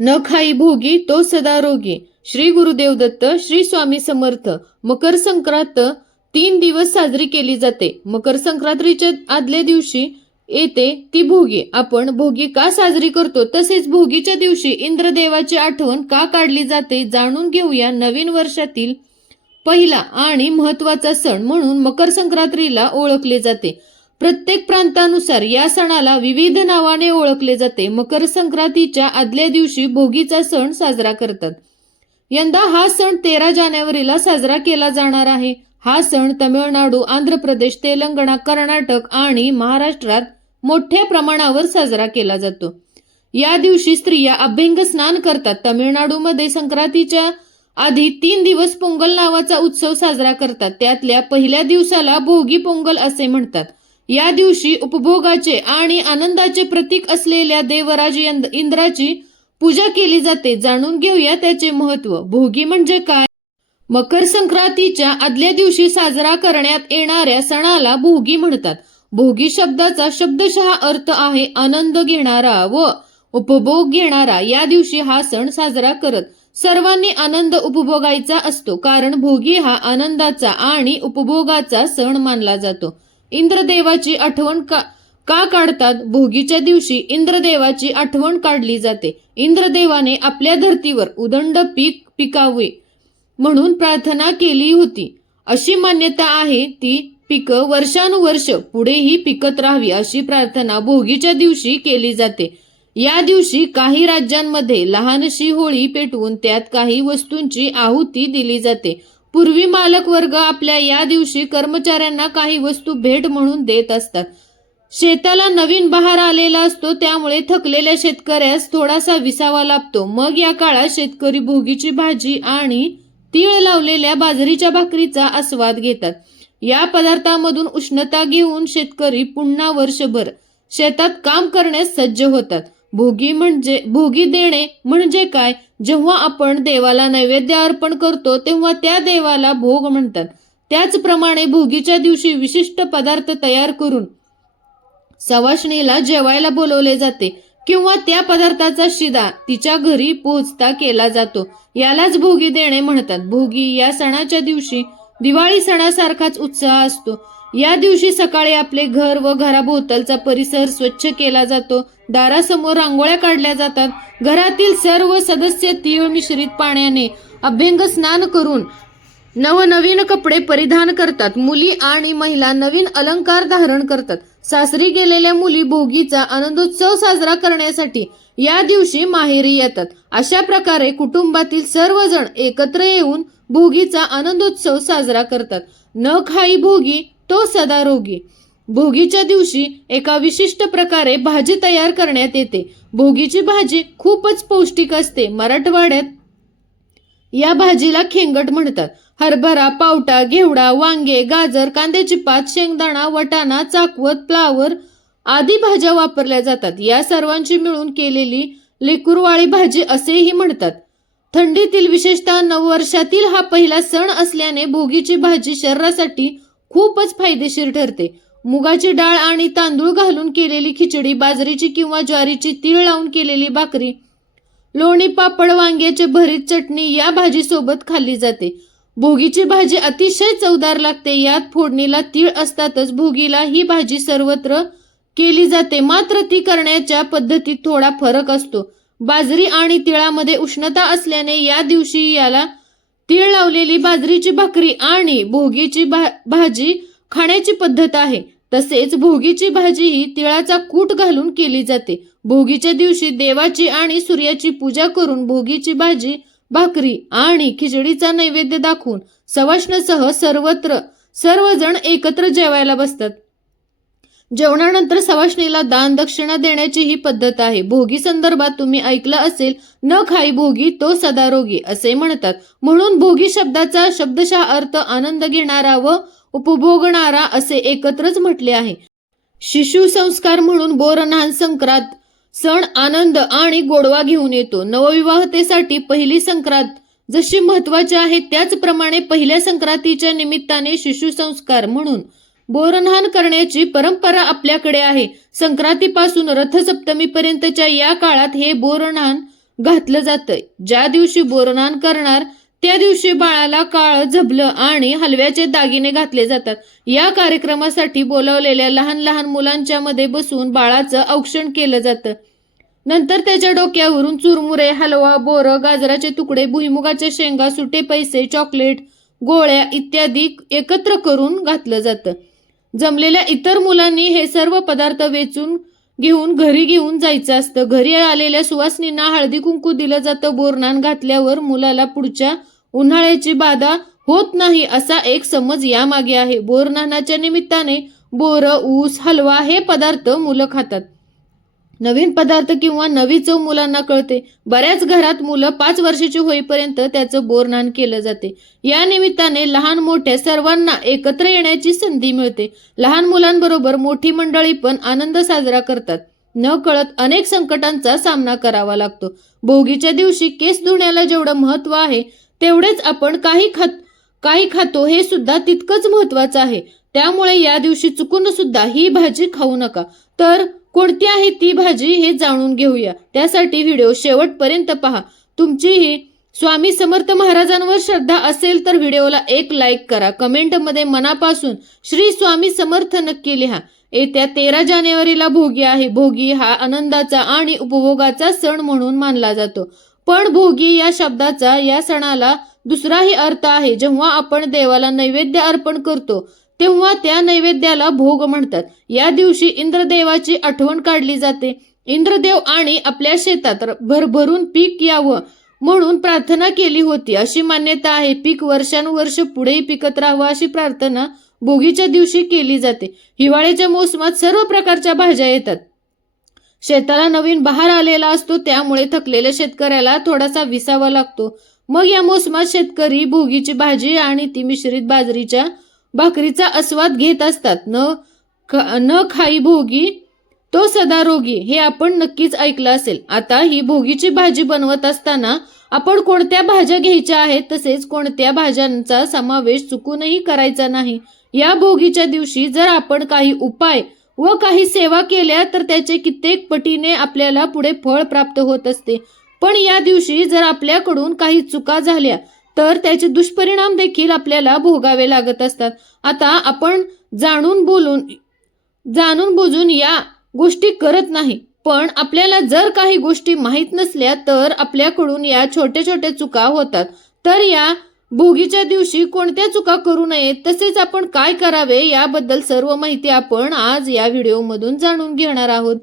न खाई भोगी तो सदा रोगी. श्री गुरुदेव दत्त श्री स्वामी समर्थ. मकर संक्रांत तीन दिवस साजरी केली जाते. मकर संक्रांतीच्या आदल्या दिवशी येते ती भोगी. आपण भोगी का साजरी करतो? तसेच भोगीच्या दिवशी इंद्रदेवाची आठवण का काढली जाते? जाणून घेऊया नवीन वर्षातील पहिला आणि महत्त्वाचा सण म्हणून मकर संक्रांतीला ओळखले जाते. प्रत्येक प्रांतानुसार या सणाला विविध नावाने ओळखले जाते. मकर संक्रांतीच्या आदल्या दिवशी भोगीचा सण साजरा करतात. यंदा हा सण तेरा जानेवारीला साजरा केला जाणार आहे. हा सण तमिळनाडू आंध्र प्रदेश तेलंगणा कर्नाटक आणि महाराष्ट्रात मोठ्या प्रमाणावर साजरा केला जातो. या दिवशी स्त्रिया अभ्यंग स्नान करतात. तमिळनाडूमध्ये संक्रांतीच्या आधी तीन दिवस पोंगल नावाचा उत्सव साजरा करतात. त्यातल्या पहिल्या दिवसाला भोगी पोंगल असे म्हणतात. या दिवशी उपभोगाचे आणि आनंदाचे प्रतीक असलेल्या देवराज इंद्राची पूजा केली जाते. जाणून घेऊया त्याचे महत्त्व. भोगी म्हणजे काय? मकर संक्रांतीच्या आदल्या दिवशी साजरा करण्यात येणाऱ्या सणाला भोगी म्हणतात. भोगी शब्दाचा शब्दशः अर्थ आहे आनंद घेणारा व उपभोग घेणारा. या दिवशी हा सण साजरा करत सर्वांनी आनंद उपभोगायचा असतो. कारण भोगी हा आनंदाचा आणि उपभोगाचा सण मानला जातो. इंद्रदेवाची आठवण का का काढतात? भोगीच्या दिवशी इंद्रदेवाची आठवण काढली जाते. इंद्रदेवाने आपल्या धर्तीवर उदंड पीक पिकावे म्हणून प्रार्थना केली होती. अशी मान्यता आहे ती पिकं वर्षानुवर्ष पुढेही पिकत राहावी अशी प्रार्थना भोगीच्या दिवशी केली जाते. या दिवशी काही राज्यांमध्ये लहानशी होळी पेटवून त्यात काही वस्तूंची आहुती दिली जाते. पूर्वी मालक वर्ग आपल्या या दिवशी कर्मचाऱ्यांना काही वस्तू भेट म्हणून देत असतात. शेताला नवीन बहार आलेला असतो त्यामुळे थकलेल्या शेतकऱ्यास थोडासा विसावा लाभतो. मग या काळात शेतकरी भोगीची भाजी आणि तीळ लावलेल्या बाजरीच्या भाकरीचा आस्वाद घेतात. या पदार्थामधून उष्णता घेऊन शेतकरी पुन्हा वर्षभर शेतात काम करण्यास सज्ज होतात. भोगी म्हणजे भोगी देणे म्हणजे काय? जेव्हा आपण देवाला नैवेद्य अर्पण करतो तेव्हा त्या देवाला भोग म्हणतात. त्याचप्रमाणे भोगीच्या दिवशी विशिष्ट पदार्थ तयार करून सवाशणीला जेवायला बोलवले जाते किंवा त्या पदार्थाचा शिदा तिच्या घरी पोहोचता केला जातो. यालाच भोगी देणे म्हणतात. भोगी या सणाच्या दिवशी दिवाळी सणासारखाच उत्साह असतो. या दिवशी सकाळी आपले घर व घराभोवतालचा परिसर स्वच्छ केला जातो. दारासमोर रांगोळ्या काढल्या जातात. घरातील सर्व सदस्य तीळ मिश्रित पाण्याने अभ्यंग स्नान करून नवनवीन कपडे परिधान करतात. मुली आणि महिला नवीन अलंकार धारण करतात. सासरी गेलेल्या मुली भोगीचा आनंदोत्सव साजरा करण्यासाठी या दिवशी माहेरी येतात. अशा प्रकारे कुटुंबातील सर्वजण एकत्र येऊन भोगीचा आनंदोत्सव साजरा करतात. न खाई भोगी तो सदा रोगी भोगीच्या दिवशी एका विशिष्ट प्रकारे भाजी तयार करण्यात येते. भोगीची भाजी खूपच पौष्टिक असते. मराठवाड्यात या भाजीला खेंगट म्हणतात. हरभरा पावटा घेवडा वांगे गाजर कांद्याची पात शेंगदाणा वटाणा चाकवत फ्लावर आदी भाज्या वापरल्या जातात. या सर्वांची मिळून केलेली लेकुरवाळी भाजी असेही म्हणतात. थंडीतील विशेषतः नववर्षातील हा पहिला सण असल्याने भोगीची भाजी शरीरासाठी खूपच फायदेशीर ठरते. मुगाची डाळ आणि तांदूळ घालून केलेली खिचडी बाजरीची किंवा ज्वारीची तीळ लावून केलेली भाकरी लोणी पापड वांग्याचे भरीत चटणी या भाजीसोबत खाल्ली जाते. भोगीची भाजी अतिशय चवदार लागते. यात फोडणीला तीळ असतातच भोगीला ही भाजी सर्वत्र केली जाते. मात्र ती करण्याच्या पद्धतीत थोडा फरक असतो. बाजरी आणि तिळामध्ये उष्णता असल्याने या दिवशी याला तीळ लावलेली बाजरीची भाकरी आणि भोगीची भा- भाजी खाण्याची पद्धत आहे. तसेच भोगीची भाजी ही तिळाचा कूट घालून केली जाते. भोगीच्या दिवशी देवाची आणि सूर्याची पूजा करून भोगीची भाजी भाकरी आणि खिचडीचा नैवेद्य दाखवून सवाष्णसह सर्वत्र सर्वजण एकत्र जेवायला बसतात. जेवणानंतर सवाशणीला दान दक्षिणा देण्याची ही पद्धत आहे. भोगी संदर्भात तुम्ही ऐकलं असेल न खाई भोगी तो सदा रोगी असे म्हणतात. म्हणून भोगी शब्दाचा शब्दशः अर्थ आनंद घेणारा व उपभोगणारा असे एकत्रच म्हटले आहे. शिशु संस्कार म्हणून बोरनहान संक्रांत सण आनंद आणि गोडवा घेऊन येतो. नवविवाहतेसाठी पहिली संक्रांत जशी महत्वाची आहे त्याचप्रमाणे पहिल्या संक्रांतीच्या निमित्ताने शिशु संस्कार म्हणून. बोरनहान करण्याची परंपरा आपल्याकडे आहे. संक्रांतीपासून रथसप्तमीपर्यंतच्या या काळात हे बोरनहान घातलं जातंय. ज्या दिवशी बोरनान करणार त्या दिवशी बाळाला काळ झबलं आणि हलव्याचे दागिने घातले जातात. या कार्यक्रमासाठी बोलावलेल्या लहान लहान मुलांच्या मध्ये बसून बाळाचं औक्षण केलं जातं. नंतर त्याच्या डोक्यावरून चुरमुरे हलवा बोरं गाजराचे तुकडे भुईमुगाच्या शेंगा सुटे पैसे चॉकलेट गोळ्या इत्यादी एकत्र करून घातलं जातं. जमलेल्या इतर मुलांनी हे सर्व पदार्थ वेचून घेऊन घरी घेऊन जायचं असतं. घरी आलेल्या सुवासनींना हळदी कुंकू दिलं जातं. बोरनान घातल्यावर मुलाला पुढच्या उन्हाळ्याची बाधा होत नाही असा एक समज यामागे आहे. बोरनानाच्या निमित्ताने बोरं ऊस हलवा हे पदार्थ मुलं खातात. नवीन पदार्थ किंवा नवी चव मुलांना कळते. बऱ्याच घरात मुलं पाच वर्षाची होईपर्यंत त्याचं बोरनान केलं जाते. या निमित्ताने लहान मोठ्या सर्वांना एकत्र येण्याची संधी मिळते. लहान मुलांबरोबर मोठी मंडळी पण आनंद साजरा करतात. न कळत अनेक संकटांचा सामना करावा लागतो. भोगीच्या दिवशी केस धुण्याला जेवढं महत्त्व आहे तेवढेच आपण काही खात काही खातो हे सुद्धा तितकंच महत्वाचं आहे. त्यामुळे या दिवशी चुकून सुद्धा ही भाजी खाऊ नका. तर कोणती आहे ती भाजी हे जाणून घेऊया. त्यासाठी व्हिडिओ शेवटपर्यंत पहा. तुमचीही स्वामी समर्थ महाराजांवर श्रद्धा असेल तर व्हिडिओला एक लाईक करा. कमेंटमध्ये मनापासून श्री स्वामी समर्थ नक्की लिहा. येत्या तेरा जानेवारीला भोगी आहे. भोगी हा आनंदाचा आणि उपभोगाचा सण म्हणून मानला जातो. पण भोगी या शब्दाचा या सणाला दुसराही अर्थ आहे. जेव्हा आपण देवाला नैवेद्य अर्पण करतो तेव्हा त्या नैवेद्याला भोग म्हणतात. या दिवशी इंद्रदेवाची आठवण काढली जाते. इंद्रदेव आणि आपल्या शेतात भरभरून पीक यावं म्हणून प्रार्थना केली होती. अशी मान्यता आहे. पीक वर्षानुवर्ष पुढेही पिकत राहावं अशी प्रार्थना भोगीच्या दिवशी केली जाते. हिवाळ्याच्या मोसमात सर्व प्रकारच्या भाज्या येतात. शेताला नवीन बहार आलेला असतो. त्यामुळे थकलेल्या शेतकऱ्याला थोडासा विसावा लागतो. मग या मोसमात शेतकरी भोगीची भाजी आणि ती मिश्रित बाजरीच्या भाकरीचा आस्वाद घेत असतात. न न खाई भोगी तो सदा रोगी हे आपण नक्कीच ऐकलं असेल. आता ही भोगीची भाजी बनवत असताना आपण कोणत्या भाज्या घ्यायच्या आहेत? तसेच कोणत्या भाज्यांचा समावेश चुकूनही करायचा नाही? या भोगीच्या दिवशी जर आपण काही उपाय व काही सेवा केल्या तर त्याचे कित्येक पटीने आपल्याला पुढे फळ प्राप्त होत असते. पण या दिवशी जर आपल्याकडून काही चुका झाल्या तर त्याचे दुष्परिणाम देखील आपल्याला भोगावे लागत असतात. आता आपण जाणून बोलून जाणून बुजून या गोष्टी करत नाही. पण आपल्याला जर काही गोष्टी माहीत नसल्या तर आपल्याकडून या छोट्या छोट्या चुका होतात. तर या भोगीच्या दिवशी कोणत्या चुका करू नयेत तसेच आपण काय करावे याबद्दल सर्व माहिती आपण आज या व्हिडिओमधून जाणून घेणार आहोत.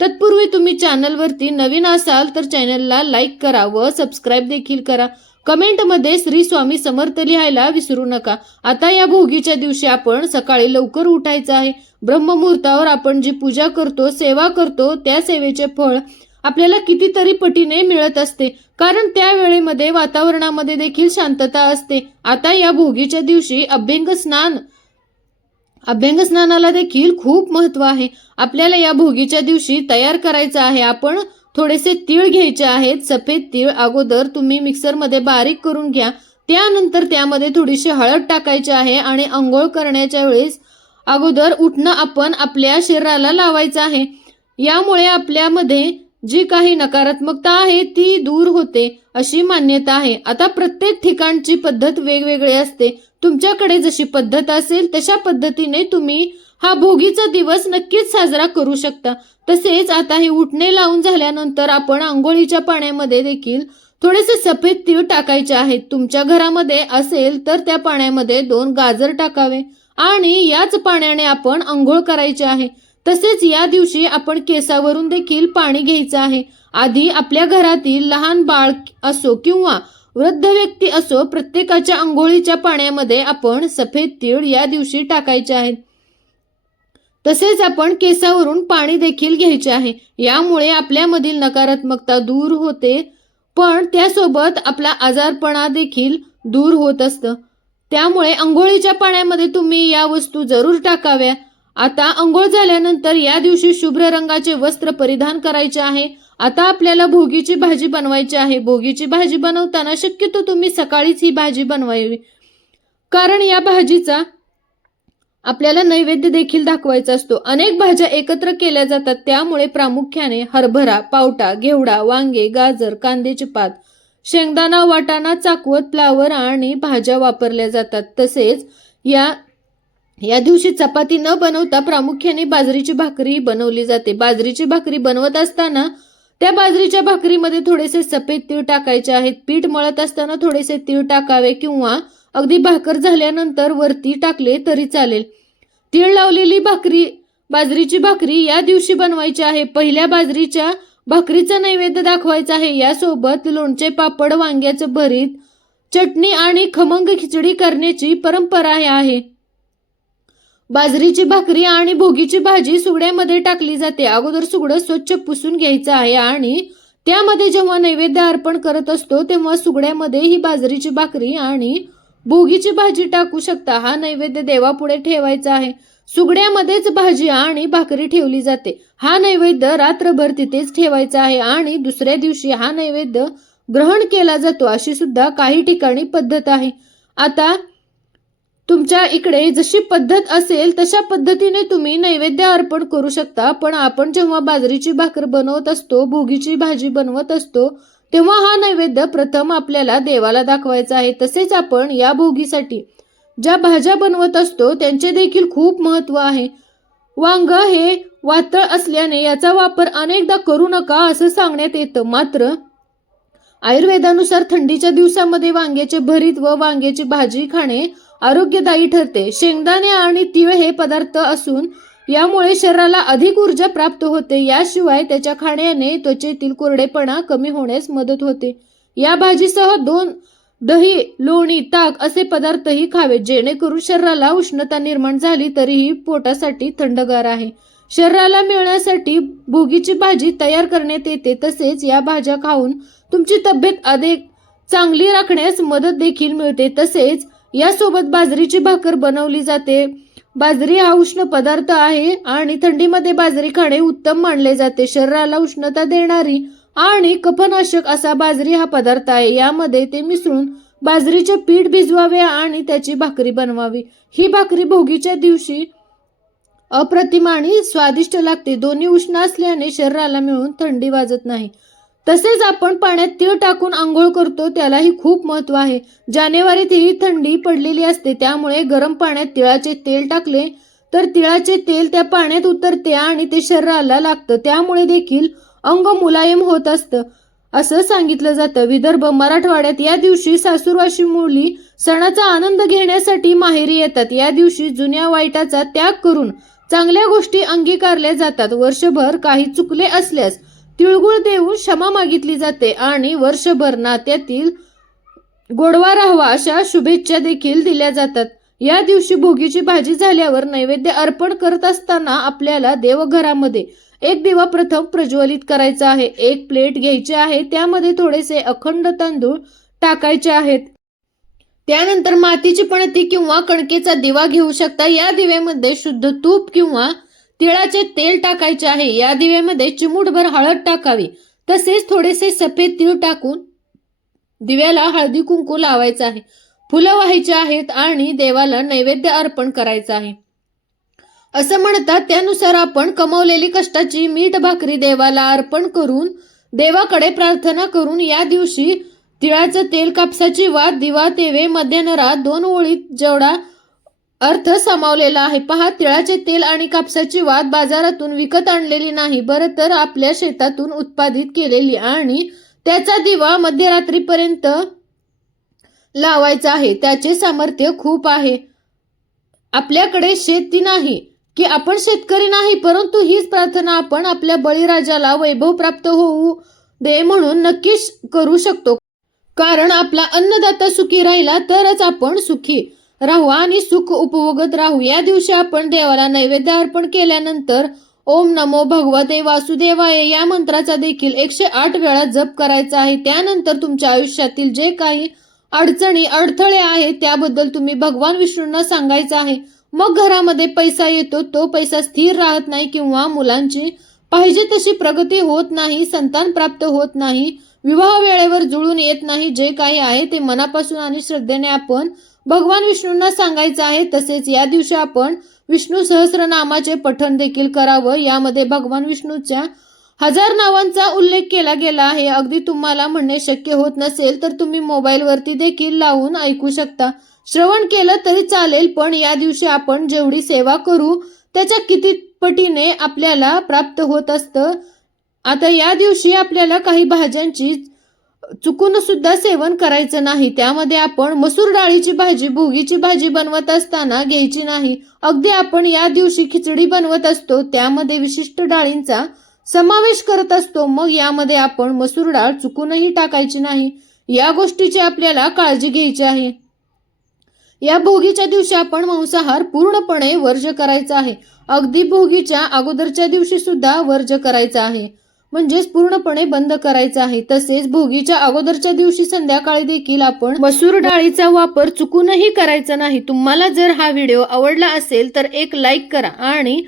तत्पूर्वी तुम्ही चॅनलवरती नवीन असाल तर चॅनलला लाईक करा व सबस्क्राईब देखील करा. कमेंटमध्ये श्री स्वामी समर्थ लिहायला विसरू नका. आता या भोगीच्या दिवशी आपण सकाळी लवकर उठायचं आहे. ब्रह्ममुहूर्तावर आपण जी पूजा करतो सेवा करतो त्या सेवेचे फळ आपल्याला कितीतरी पटीने मिळत असते. कारण त्या वेळेमध्ये वातावरणामध्ये देखील शांतता असते. आता या भोगीच्या दिवशी अभ्यंग स्नान अभ्यंग स्नानाला देखील खूप महत्त्व आहे. आपल्याला या भोगीच्या दिवशी तयार करायचं आहे. आपण थोडेसे तीळ घ्यायचे आहेत. सफेद तीळ अगोदर तुम्ही मिक्सरमध्ये बारीक करून घ्या. त्यानंतर त्यामध्ये थोडीशी हळद टाकायची आहे आणि आंघोळ करण्याच्या वेळेस अगोदर उठणं आपण आपल्या शरीराला लावायचं आहे. यामुळे आपल्यामध्ये जी काही नकारात्मकता आहे ती दूर होते. अशी मान्यता आहे. आता प्रत्येक ठिकाणची पद्धत वेगवेगळी असते. तुमच्याकडे जशी पद्धत असेल तशा पद्धतीने तुम्ही हा भोगीचा दिवस नक्कीच साजरा करू शकता. तसेच आता हे उठणे लावून झाल्यानंतर आपण आंघोळीच्या पाण्यामध्ये देखील थोडेसे सफेद तीळ टाकायचे आहेत. तुमच्या घरामध्ये असेल तर त्या पाण्यामध्ये दोन गाजर टाकावे आणि याच पाण्याने आपण आंघोळ करायचे आहे. तसेच या दिवशी आपण केसावरून देखील पाणी घ्यायचं आहे. आधी आपल्या घरातील लहान बाळ असो किंवा वृद्ध व्यक्ती असो प्रत्येकाच्या आंघोळीच्या पाण्यामध्ये आपण सफेद तीळ या दिवशी टाकायचे आहेत. तसेच आपण केसावरून पाणी देखील घ्यायचे आहे. यामुळे आपल्यामधील नकारात्मकता दूर होते पण त्यासोबत आपला आजारपणा देखील दूर होत असतं. त्यामुळे अंघोळीच्या पाण्यामध्ये तुम्ही या वस्तू जरूर टाकाव्या. आता अंघोळ झाल्यानंतर या दिवशी शुभ्र रंगाचे वस्त्र परिधान करायचे आहे. आता आपल्याला भोगीची भाजी बनवायची आहे. भोगीची भाजी बनवताना शक्यतो तुम्ही सकाळीच ही भाजी बनवावी. कारण या भाजीचा आपल्याला नैवेद्य देखील दाखवायचा असतो. अनेक भाज्या एकत्र केल्या जातात. त्यामुळे प्रामुख्याने हरभरा पावटा घेवडा वांगे गाजर कांद्याची पात शेंगदाणा वाटाणा चाकवत फ्लावर आणि भाज्या वापरल्या जातात. तसेच या या दिवशी चपाती न बनवता प्रामुख्याने बाजरीची भाकरी बनवली जाते. बाजरीची भाकरी बनवत असताना त्या बाजरीच्या भाकरीमध्ये थोडेसे सफेद तीळ टाकायचे आहेत. पीठ मळत असताना थोडेसे तीळ टाकावे किंवा अगदी भाकर झाल्यानंतर वरती टाकले तरी चालेल. तीळ लावलेली भाकरी बाजरीची भाकरी या दिवशी बनवायची आहे. पहिल्या बाजरीच्या भाकरीचा नैवेद्य दाखवायचा आहे. यासोबत लोणचे पापड वांग्याचं भरीत चटणी आणि खमंग खिचडी करण्याची परंपरा आहे. बाजरीची भाकरी आणि भोगीची भाजी सुगड्यामध्ये टाकली जाते. अगोदर सुगडं स्वच्छ पुसून घ्यायचं आहे आणि त्यामध्ये जेव्हा नैवेद्य अर्पण करत असतो तेव्हा सुगड्यामध्ये ही बाजरीची भाकरी आणि भोगीची भाजी टाकू शकता. हा नैवेद्य देवापुढे ठेवायचा आहे. सुगड्यामध्येच भाजी आणि भाकरी ठेवली जाते. हा नैवेद्य रात्रभर तिथेच ठेवायचा आहे आणि दुसऱ्या दिवशी हा नैवेद्य ग्रहण केला जातो. अशी सुद्धा काही ठिकाणी पद्धत आहे. आता तुमच्या इकडे जशी पद्धत असेल तशा पद्धतीने तुम्ही नैवेद्य अर्पण करू शकता. पण आपण जेव्हा बाजरीची भाकर बनवत असतो भोगीची भाजी बनवत असतो तेव्हा हा नैवेद्य प्रथम आपल्याला देवाला दाखवायचा आहे. तसेच आपण या भोगीसाठी ज्या भाज्या बनवत असतो त्यांचे देखील खूप महत्त्व आहे. वांग हे वातळ असल्याने याचा वापर अनेकदा करू नका असं सांगण्यात येतं. मात्र आयुर्वेदानुसार थंडीच्या दिवसामध्ये वांग्याचे भरीत व वांग्याची भाजी खाणे आरोग्यदायी ठरते. शेंगदाणे आणि तीळ हे पदार्थ असून यामुळे शरीराला अधिक ऊर्जा प्राप्त होते. याशिवाय त्याच्या खाण्याने त्वचेतील कोरडेपणा कमी होण्यास मदत होते. या भाजीसह दोन दही लोणी ताक असे पदार्थही खावेत जेणेकरून शरीराला उष्णता निर्माण झाली तरीही पोटासाठी थंडगार आहे. शरीराला मिळण्यासाठी भोगीची भाजी तयार करण्यात येते. तसेच या भाज्या खाऊन तुमची तब्येत अधिक चांगली राखण्यास मदत देखील मिळते. तसेच यासोबत बाजरीची भाकर बनवली जाते. बाजरी हा उष्ण पदार्थ आहे आणि थंडीमध्ये बाजरी खाणे उत्तम मानले जाते. शरीराला उष्णता देणारी आणि कफनाशक असा बाजरी हा पदार्थ आहे. यामध्ये ते मिसळून बाजरीचे पीठ भिजवावे आणि त्याची भाकरी बनवावी. ही भाकरी भोगीच्या दिवशी अप्रतिम आणि स्वादिष्ट लागते. दोन्ही उष्ण असल्याने शरीराला मिळून थंडी वाजत नाही. तसेच आपण पाण्यात तीळ टाकून आंघोळ करतो त्यालाही खूप महत्त्व आहे. जानेवारीत ही थंडी पडलेली असते त्यामुळे गरम पाण्यात तिळाचे तेल टाकले तर तिळाचे तेल त्या पाण्यात उतरते आणि ते शरीराला लागतं. त्यामुळे देखील अंग मुलायम होत असतं. असं सांगितलं जातं. विदर्भ मराठवाड्यात या दिवशी सासूरवाशी मुली सणाचा आनंद घेण्यासाठी माहेरी येतात. या दिवशी जुन्या वाईटाचा त्याग करून चांगल्या गोष्टी अंगीकारल्या जातात. वर्षभर काही चुकले असल्यास तिळगुळ देऊन क्षमा मागितली जाते आणि वर्षभर नात्यातील गोडवा राहावा अशा शुभेच्छा देखील दिल्या जातात. या दिवशी भोगीची भाजी झाल्यावर नैवेद्य अर्पण करत असताना आपल्याला देवघरामध्ये एक दिवा प्रथम प्रज्वलित करायचा आहे. एक प्लेट घ्यायची आहे. त्यामध्ये थोडेसे अखंड तांदूळ टाकायचे आहेत. त्यानंतर मातीची पणती किंवा कणकेचा दिवा घेऊ शकता. या दिव्यामध्ये शुद्ध तूप किंवा तिळाचे तेल टाकायचे आहे. या दिव्यामध्ये चिमूटभर हळद टाकावी. तसेच थोडेसे सफेद तीळ टाकून दिव्याला हळदी कुंकू लावायचं आहे. फुलं व्हायची आहेत आणि देवाला नैवेद्य अर्पण करायचं आहे. असं म्हणतात त्यानुसार आपण कमवलेली कष्टाची मीठ भाकरी देवाला अर्पण करून देवाकडे प्रार्थना करून या दिवशी तिळाचं तेल कापसाची वाद दिवा तेवे मध्यानरात दोन ओळीत जेवढा अर्थ सामावलेला आहे. पहा तिळाचे तेल आणि कापसाची वाद बाजारातून विकत आणलेली नाही. बरं तर आपल्या शेतातून उत्पादित केलेली आणि त्याचा दिवा मध्यरात्रीपर्यंत लावायचा आहे. त्याचे सामर्थ्य खूप आहे. आपल्याकडे शेती नाही की आपण शेतकरी नाही परंतु हीच प्रार्थना आपण आपल्या बळीराजाला वैभव प्राप्त होऊ दे म्हणून नक्कीच करू शकतो. कारण आपला अन्नदाता सुखी राहिला तरच आपण सुखी राहू आणि सुख उपभोगत राहू. या दिवशी आपण देवाला नैवेद्य अर्पण केल्यानंतर ओम नमो भगवते वासुदेवाय या मंत्राचा देखील एकशे आठ वेळा जप करायचा आहे. त्यानंतर तुमच्या आयुष्यातील जे काही अडचणी अडथळे आहेत त्याबद्दल तुम्ही भगवान विष्णूंना सांगायचं आहे. मग घरामध्ये पैसा येतो तो पैसा स्थिर राहत नाही किंवा मुलांची पाहिजे तशी प्रगती होत नाही संतान प्राप्त होत नाही विवाह वेळेवर जुळून येत नाही जे काही आहे ते मनापासून आणि श्रद्धेने आपण भगवान विष्णूंना सांगायचं आहे तसेच या दिवशी आपण विष्णू सहस्रनामाचे पठण देखील करावं. यामध्ये भगवान विष्णूच्या हजार नावांचा उल्लेख केला गेला आहे. अगदी तुम्हाला म्हणणे शक्य होत नसेल तर तुम्ही मोबाईलवरती देखील लावून ऐकू शकता. श्रवण केलं तरी चालेल पण या दिवशी आपण जेवढी सेवा करू त्याच्या किती पटीने आपल्याला प्राप्त होत असतं. आता या दिवशी आपल्याला काही भाज्यांची चुकून सुद्धा सेवन करायचं नाही. त्यामध्ये आपण मसूर डाळीची भाजी भोगीची भाजी बनवत असताना घ्यायची नाही. अगदी आपण या दिवशी खिचडी बनवत असतो त्यामध्ये विशिष्ट डाळींचा समावेश करत असतो. मग यामध्ये आपण मसूर डाळ चुकूनही टाकायची नाही. या गोष्टीची आपल्याला काळजी घ्यायची आहे. या भोगीच्या दिवशी आपण मांसाहार पूर्णपणे वर्ज करायचा आहे. अगदी भोगीच्या अगोदरच्या दिवशी सुद्धा वर्ज करायचा आहे. म्हणजेच पूर्णपणे बंद करायचा आहे. तसेच भोगीच्या अगोदरच्या दिवशी संध्याकाळी देखील आपण मसूर डाळीचा वापर चुकूनही करायचा नाही. तुम्हाला जर हा व्हिडिओ आवडला असेल तर एक लाईक करा आणि